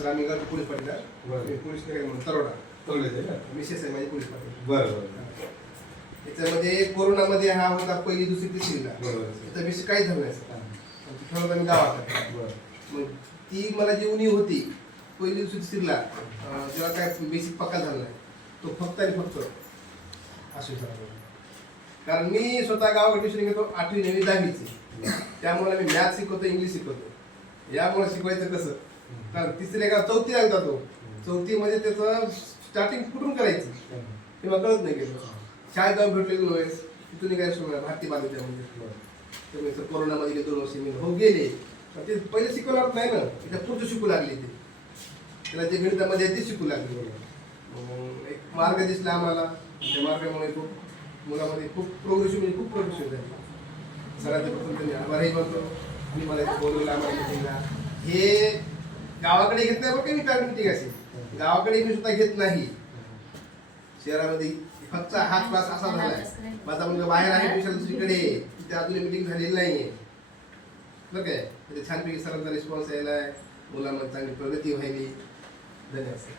Sir आम्ही गावचे police Patil बरं. पोलीस नगर म्हणून तरोडा तळलेलं आहे का? मिसेस आहे माझी पोलीस पाटील. बरं बरं त्याच्यामध्ये कोरोनामध्ये हा होता पहिली दुसरी तिसरीला. बरोबर. त्याचा विषय काही झाला नाही सर. हां. ठरवलं आम्ही गावात. बरं. मग ती मला जी उणीव होती पहिली दुसरी तिसरीला तेव्हा काय बेसिक पक्का झाला नाही तो फक्त आणि फक्त असू शकतो. कारण मी स्वतः गावाकडे ट्युशन घेतो 8वी 9वी 10वीची. त्यामुळे मी मॅथ शिकवतो इंग्लिश शिकवतो. यामुळे शिकवायचं कसं कारण तिसरी का चौथी लागला तो चौथीमध्ये त्याचं स्टार्टिंग कुठून करायची तेव्हा कळत नाही गेलं. शाळेत जाऊन भेटले 2 वेळेस तिथून काय सोडणार भारती बालविद्यामध्ये. त्यामुळे कोरोनामध्ये 2 वर्ष मी हो गेले पण ते पहिले शिकवणार नाही ना तिथे पुढचं शिकू लागले ते त्याला जे गणितामध्ये आहे ते शिकू लागले. एक मार्ग दिसला आम्हाला त्या मार्गामुळे खूप मुलामध्ये खूप प्रोग्रेसिव्ह म्हणजे खूप प्रोग्रेसिव्ह झाली. सगळ्यात प्रथम त्यांनी आभारही मानतो. मी मला बोलवलं आम्हाला मिटिंगला. हे गावाकडे घेत नाही बघ मी काय मिटिंग असेल गावाकडे मी सुद्धा घेत नाही. शहरामध्ये फक्त हाच क्लास असा झालाय. माझा मुलगा बाहेर आहे ट्युशन दुसरीकडे तिथे अजून मिटिंग झालेली नाहीये बरं काय. म्हणजे छानपैकी सरांचा रिस्पॉन्स यायला आहे मुलांमध्ये चांगली प्रगती व्हायली. धन्यवाद सर.